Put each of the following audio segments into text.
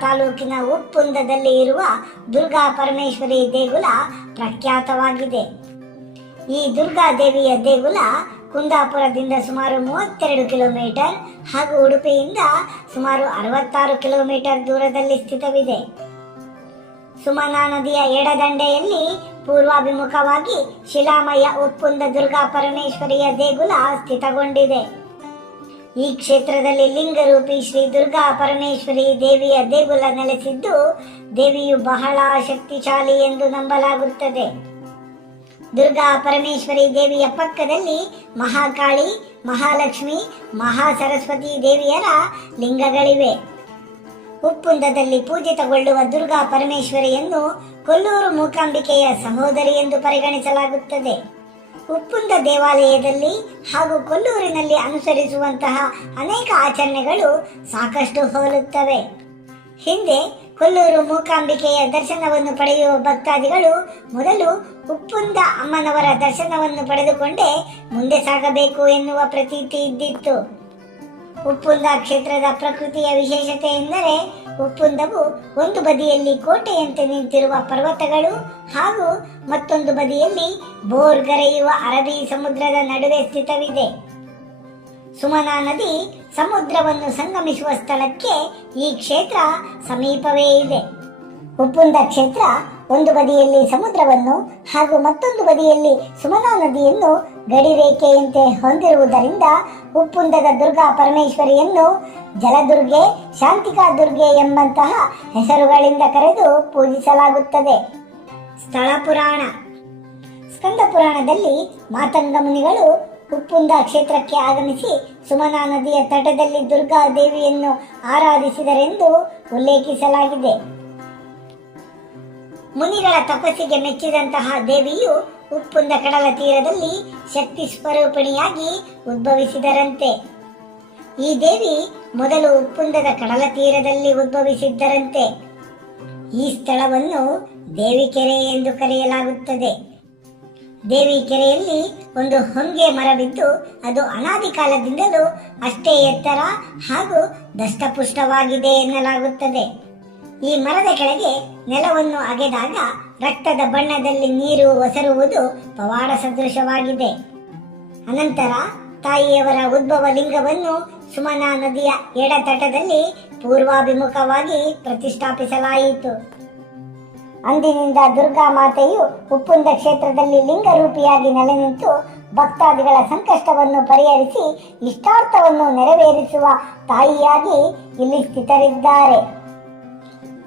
ತಾಲೂಕಿನ ಉಪ್ಪುಂದದಲ್ಲಿ ಇರುವ ದುರ್ಗಾ ಪರಮೇಶ್ವರಿ ದೇಗುಲ ಪ್ರಖ್ಯಾತವಾಗಿದೆ. ಈ ದುರ್ಗಾ ದೇವಿಯ ದೇಗುಲ ಕುಂದಾಪುರದಿಂದ ಸುಮಾರು ಮೂವತ್ತೆರಡು ಕಿಲೋಮೀಟರ್ ಹಾಗೂ ಉಡುಪಿಯಿಂದ ಸುಮಾರು ಅರವತ್ತಾರು ಕಿಲೋಮೀಟರ್ ದೂರದಲ್ಲಿ ಸ್ಥಿತವಿದೆ. ಸುಮನಾ ನದಿಯ ಎಡದಂಡೆಯಲ್ಲಿ ಪೂರ್ವಾಭಿಮುಖವಾಗಿ ಶಿಲಾಮಯ ಉಪ್ಪುಂದ ದುರ್ಗಾ ಪರಮೇಶ್ವರಿಯ ದೇಗುಲ ಸ್ಥಿತಗೊಂಡಿದೆ. ಈ ಕ್ಷೇತ್ರದಲ್ಲಿ ಲಿಂಗರೂಪಿ ಶ್ರೀ ದುರ್ಗಾ ಪರಮೇಶ್ವರಿ ದೇವಿಯ ದೇಗುಲ ನೆಲೆಸಿದ್ದು ದೇವಿಯು ಬಹಳ ಶಕ್ತಿಶಾಲಿ ಎಂದು ನಂಬಲಾಗುತ್ತದೆ. ದುರ್ಗಾ ಪರಮೇಶ್ವರಿ ದೇವಿಯ ಪಕ್ಕದಲ್ಲಿ ಮಹಾಕಾಳಿ, ಮಹಾಲಕ್ಷ್ಮಿ ಮಹಾ ಸರಸ್ವತಿ ದೇವಿಯರ ಲಿಂಗಗಳಿವೆ. ಉಪ್ಪುಂದದಲ್ಲಿ ಪೂಜಿತಗೊಳ್ಳುವ ದುರ್ಗಾ ಪರಮೇಶ್ವರಿಯನ್ನು ಕೊಲ್ಲೂರು ಮೂಕಾಂಬಿಕೆಯ ಸಹೋದರಿ ಎಂದು ಪರಿಗಣಿಸಲಾಗುತ್ತದೆ. ಉಪ್ಪುಂದ ದೇವಾಲಯದಲ್ಲಿ ಹಾಗೂ ಕೊಲ್ಲೂರಿನಲ್ಲಿ ಅನುಸರಿಸುವಂತಹ ಅನೇಕ ಆಚರಣೆಗಳು ಸಾಕಷ್ಟು ಹೋಲುತ್ತವೆ. ಹಿಂದೆ ಕೊಲ್ಲೂರು ಮೂಕಾಂಬಿಕೆಯ ದರ್ಶನವನ್ನು ಪಡೆಯುವ ಭಕ್ತಾದಿಗಳು ಮೊದಲು ಉಪ್ಪುಂದ ಅಮ್ಮನವರ ದರ್ಶನವನ್ನು ಪಡೆದುಕೊಂಡೇ ಮುಂದೆ ಸಾಗಬೇಕು ಎನ್ನುವ ಪ್ರತೀತಿ ಇದ್ದಿತ್ತು. ಉಪ್ಪುಂದ ಕ್ಷೇತ್ರದ ಪ್ರಕೃತಿಯ ವಿಶೇಷತೆ ಎಂದರೆ ಉಪ್ಪುಂದವು ಒಂದು ಬದಿಯಲ್ಲಿ ಕೋಟೆಯಂತೆ ನಿಂತಿರುವ ಪರ್ವತಗಳು ಹಾಗೂ ಮತ್ತೊಂದು ಬದಿಯಲ್ಲಿ ಬೋರ್ಗರೆಯುವ ಅರಬಿ ಸಮುದ್ರದ ನಡುವೆ ಸ್ಥಿತವಿದೆ. ಸುಮನಾ ನದಿ ಸಮುದ್ರವನ್ನು ಸಂಗಮಿಸುವ ಸ್ಥಳಕ್ಕೆ ಈ ಕ್ಷೇತ್ರ ಸಮೀಪವೇ ಇದೆ. ಉಪ್ಪುಂದ ಕ್ಷೇತ್ರ ಒಂದು ಬದಿಯಲ್ಲಿ ಸಮುದ್ರವನ್ನು ಹಾಗೂ ಮತ್ತೊಂದು ಬದಿಯಲ್ಲಿ ಸುಮನಾ ನದಿಯನ್ನು ಗಡಿರೇಖೆಯಂತೆ ಹೊಂದಿರುವುದರಿಂದ ಉಪ್ಪುಂದದ ದುರ್ಗಾ ಪರಮೇಶ್ವರಿಯನ್ನು ಜಲದುರ್ಗೆ, ಶಾಂತಿಕಾ ದುರ್ಗೆ ಎಂಬಂತಹ ಹೆಸರುಗಳಿಂದ ಕರೆದು ಪೂಜಿಸಲಾಗುತ್ತದೆ. ಸ್ಥಳ ಪುರಾಣ. ಸ್ಕಂದ ಪುರಾಣದಲ್ಲಿ ಮಾತಂಗ ಮುನಿಗಳು ಉಪ್ಪುಂದ ಕ್ಷೇತ್ರಕ್ಕೆ ಆಗಮಿಸಿ ಸುಮನಾ ನದಿಯ ತಟದಲ್ಲಿ ದುರ್ಗಾ ದೇವಿಯನ್ನು ಆರಾಧಿಸಿದರೆಂದು ಉಲ್ಲೇಖಿಸಲಾಗಿದೆ. ಮುನಿಗಳ ತಪಸ್ಸಿಗೆ ಮೆಚ್ಚಿದಂತಹ ದೇವಿಯು ಉಪ್ಪುಂದ ಕಡಲ ತೀರದಲ್ಲಿ ಶಕ್ತಿ ಸ್ವರೂಪಿಣಿಯಾಗಿ ಉದ್ಭವಿಸಿದರಂತೆ. ಈ ದೇವಿ ಮೊದಲು ಉಪ್ಪುಂದದ ಕಡಲ ತೀರದಲ್ಲಿ ಉದ್ಭವಿಸಿದ್ದರಂತೆ. ಈ ಸ್ಥಳವನ್ನು ದೇವಿಕೆರೆ ಎಂದು ಕರೆಯಲಾಗುತ್ತದೆ. ದೇವಿ ಕೆರೆಯಲ್ಲಿ ಒಂದು ಹೊಂಗೆ ಮರವಿದ್ದು, ಅದು ಅನಾದಿ ಕಾಲದಿಂದಲೂ ಅಷ್ಟೇ ಎತ್ತರ ಹಾಗೂ ದಷ್ಟಪುಷ್ಟವಾಗಿದೆ ಎನ್ನಲಾಗುತ್ತದೆ. ಈ ಮರದ ಕೆಳಗೆ ನೆಲವನ್ನು ಅಗೆದಾಗ ರಕ್ತದ ಬಣ್ಣದಲ್ಲಿ ನೀರು ಒಸರುವುದು ಪವಾಡ ಸದೃಶವಾಗಿದೆ. ಅನಂತರ ತಾಯಿಯವರ ಉದ್ಭವ ಲಿಂಗವನ್ನು ಸುಮನಾ ನದಿಯ ಎಡತಟದಲ್ಲಿ ಪೂರ್ವಾಭಿಮುಖವಾಗಿ ಪ್ರತಿಷ್ಠಾಪಿಸಲಾಯಿತು. ಅಂದಿನಿಂದ ದುರ್ಗಾ ಮಾತೆಯು ಉಪ್ಪುಂದ ಕ್ಷೇತ್ರದಲ್ಲಿ ಲಿಂಗರೂಪಿಯಾಗಿ ನೆಲೆ ನಿಂತು ಭಕ್ತಾದಿಗಳ ಸಂಕಷ್ಟವನ್ನು ಪರಿಹರಿಸಿ ಇಷ್ಟಾರ್ಥವನ್ನು ನೆರವೇರಿಸುವ ತಾಯಿಯಾಗಿ ಇಲ್ಲಿ ಸ್ಥಿತರಿದ್ದಾರೆ.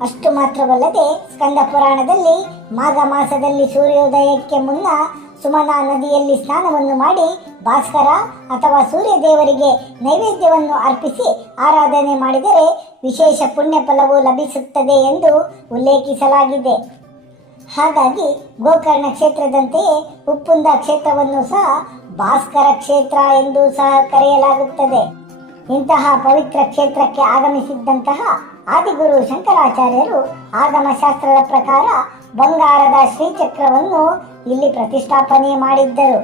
ಅಷ್ಟು ಮಾತ್ರವಲ್ಲದೆ ಸ್ಕಂದ ಪುರಾಣದಲ್ಲಿ ಮಾಘ ಮಾಸದಲ್ಲಿ ಸೂರ್ಯೋದಯಕ್ಕೆ ಮುನ್ನ ಸುಮನಾ ನದಿಯಲ್ಲಿ ಸ್ನಾನವನ್ನು ಮಾಡಿ ಭಾಸ್ಕರ ಅಥವಾ ಸೂರ್ಯ ದೇವರಿಗೆ ನೈವೇದ್ಯವನ್ನು ಅರ್ಪಿಸಿ ಆರಾಧನೆ ಮಾಡಿದರೆ ವಿಶೇಷ ಪುಣ್ಯ ಫಲವು ಲಭಿಸುತ್ತದೆ ಎಂದು ಉಲ್ಲೇಖಿಸಲಾಗಿದೆ. ಹಾಗಾಗಿ ಗೋಕರ್ಣ ಕ್ಷೇತ್ರದಂತೆಯೇ ಉಪ್ಪುಂದ ಕ್ಷೇತ್ರವನ್ನು ಸಹ ಭಾಸ್ಕರ ಕ್ಷೇತ್ರ ಎಂದು ಸಹ ಕರೆಯಲಾಗುತ್ತದೆ. ಇಂತಹ ಪವಿತ್ರ ಕ್ಷೇತ್ರಕ್ಕೆ ಆಗಮಿಸಿದ್ದಂತಹ ಆದಿಗುರು ಶಂಕರಾಚಾರ್ಯರು ಆಗಮ ಶಾಸ್ತ್ರದ ಪ್ರಕಾರ ಬಂಗಾರದ ಶ್ರೀಚಕ್ರವನ್ನು ಇಲ್ಲಿ ಪ್ರತಿಷ್ಠಾಪನೆ ಮಾಡಿದ್ದರು.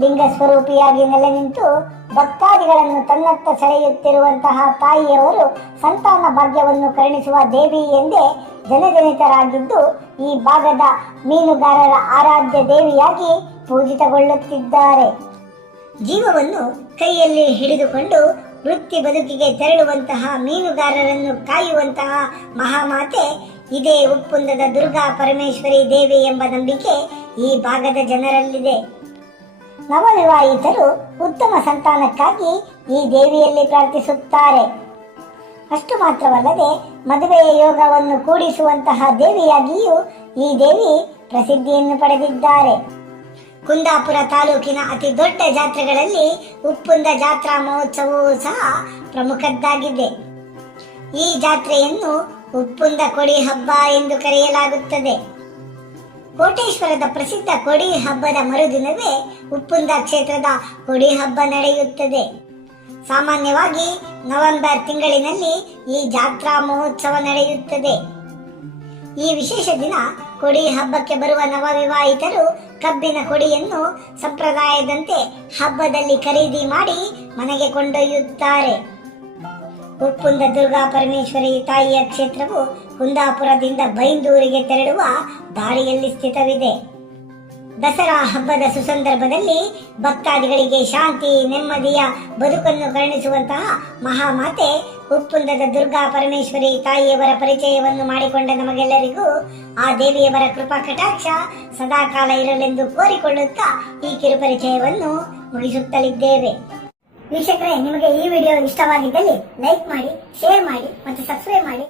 ಲಿಂಗ ಸ್ವರೂಪಿಯಾಗಿ ನೆಲೆ ನಿಂತು ಭಕ್ತಾದಿಗಳನ್ನು ತನ್ನತ್ತ ಸೆಳೆಯುತ್ತಿರುವಂತಹ ತಾಯಿಯವರು ಸಂತಾನ ಭಾಗ್ಯವನ್ನು ಕರುಣಿಸುವ ದೇವಿ ಎಂದೇ ಜನಜನಿತರಾಗಿದ್ದು, ಈ ಭಾಗದ ಮೀನುಗಾರರ ಆರಾಧ್ಯ ದೇವಿಯಾಗಿ ಪೂಜಿತಗೊಳ್ಳುತ್ತಿದ್ದಾರೆ. ಜೀವವನ್ನು ಕೈಯಲ್ಲಿ ಹಿಡಿದುಕೊಂಡು ವೃತ್ತಿ ಬದುಕಿಗೆ ತೆರಳುವಂತಹ ಮೀನುಗಾರರನ್ನು ಕಾಯುವಂತಹ ಮಹಾಮಾತೆ, ಇದೇ ಉಪ್ಪುಂದದ ದುರ್ಗಾ ಪರಮೇಶ್ವರಿ ದೇವಿ ಎಂಬ ನಂಬಿಕೆ ಈ ಭಾಗದ ಜನರಲ್ಲಿದೆ. ನವವಿವಾಹಿತರು ಉತ್ತಮ ಸಂತಾನಕ್ಕಾಗಿ ಈ ದೇವಿಯಲ್ಲಿ ಪ್ರಾರ್ಥಿಸುತ್ತಾರೆ. ಅಷ್ಟು ಮಾತ್ರವಲ್ಲದೆ ಮದುವೆಯ ಯೋಗವನ್ನು ಕೂಡಿಸುವಂತಹ ದೇವಿಯಾಗಿಯೂ ಈ ದೇವಿ ಪ್ರಸಿದ್ಧಿಯನ್ನು ಪಡೆದಿದ್ದಾರೆ. ಕುಂದಾಪುರ ತಾಲೂಕಿನ ಅತಿ ದೊಡ್ಡ ಜಾತ್ರೆಗಳಲ್ಲಿ ಉಪ್ಪುಂದ ಜಾತ್ರಾ ಮಹೋತ್ಸವವೂ ಸಹ ಪ್ರಮುಖದ್ದಾಗಿದೆ. ಈ ಜಾತ್ರೆಯನ್ನು ಉಪ್ಪುಂದ ಕೊಡಿ ಹಬ್ಬ ಎಂದು ಕರೆಯಲಾಗುತ್ತದೆ. ಕೋಟೇಶ್ವರದ ಪ್ರಸಿದ್ಧ ಕೊಡಿ ಹಬ್ಬದ ಮರುದಿನವೇ ಉಪ್ಪುಂದ ಕ್ಷೇತ್ರದ ಕೊಡಿ ಹಬ್ಬ ನಡೆಯುತ್ತದೆ. ಸಾಮಾನ್ಯವಾಗಿ ನವೆಂಬರ್ ತಿಂಗಳಿನಲ್ಲಿ ಈ ಜಾತ್ರಾ ಮಹೋತ್ಸವ ನಡೆಯುತ್ತದೆ. ಈ ವಿಶೇಷ ದಿನ ಕೊಡಿ ಹಬ್ಬಕ್ಕೆ ಬರುವ ನವವಿವಾಹಿತರು ಕಬ್ಬಿನ ಕೊಡಿಯನ್ನು ಸಂಪ್ರದಾಯದಂತೆ ಹಬ್ಬದಲ್ಲಿ ಖರೀದಿ ಮಾಡಿ ಮನೆಗೆ ಕೊಂಡೊಯ್ಯುತ್ತಾರೆ. ಉಪ್ಪುಂದ ದುರ್ಗಾ ಪರಮೇಶ್ವರಿ ತಾಯಿಯ ಕ್ಷೇತ್ರವು ಕುಂದಾಪುರದಿಂದ ಬೈಂದೂರಿಗೆ ತೆರಳುವ ದಾರಿಯಲ್ಲಿ ಸ್ಥಿತವಿದೆ. ದಸರಾ ಹಬ್ಬದ ಸುಸಂದರ್ಭದಲ್ಲಿ ಭಕ್ತಾದಿಗಳಿಗೆ ಶಾಂತಿ, ನೆಮ್ಮದಿಯ ಬದುಕನ್ನು ಕರುಣಿಸುವಂತಹ ಮಹಾಮಾತೆ ಉಪ್ಪುಂದದ ದುರ್ಗಾ ಪರಮೇಶ್ವರಿ ತಾಯಿಯವರ ಪರಿಚಯವನ್ನು ಮಾಡಿಕೊಂಡ ನಮಗೆಲ್ಲರಿಗೂ ಆ ದೇವಿಯವರ ಕೃಪಾ ಕಟಾಕ್ಷ ಸದಾಕಾಲ ಇರಲೆಂದು ಕೋರಿಕೊಳ್ಳುತ್ತಾ ಈ ಕಿರುಪರಿಚಯವನ್ನು ಮುಗಿಸುತ್ತಲಿದ್ದೇವೆ. ವೀಕ್ಷಕರೇ, ನಿಮಗೆ ಈ ವಿಡಿಯೋ ಇಷ್ಟವಾಗಿದ್ದಲ್ಲಿ ಲೈಕ್ ಮಾಡಿ, ಶೇರ್ ಮಾಡಿ ಮತ್ತು ಸಬ್ಸ್ಕ್ರೈಬ್ ಮಾಡಿ.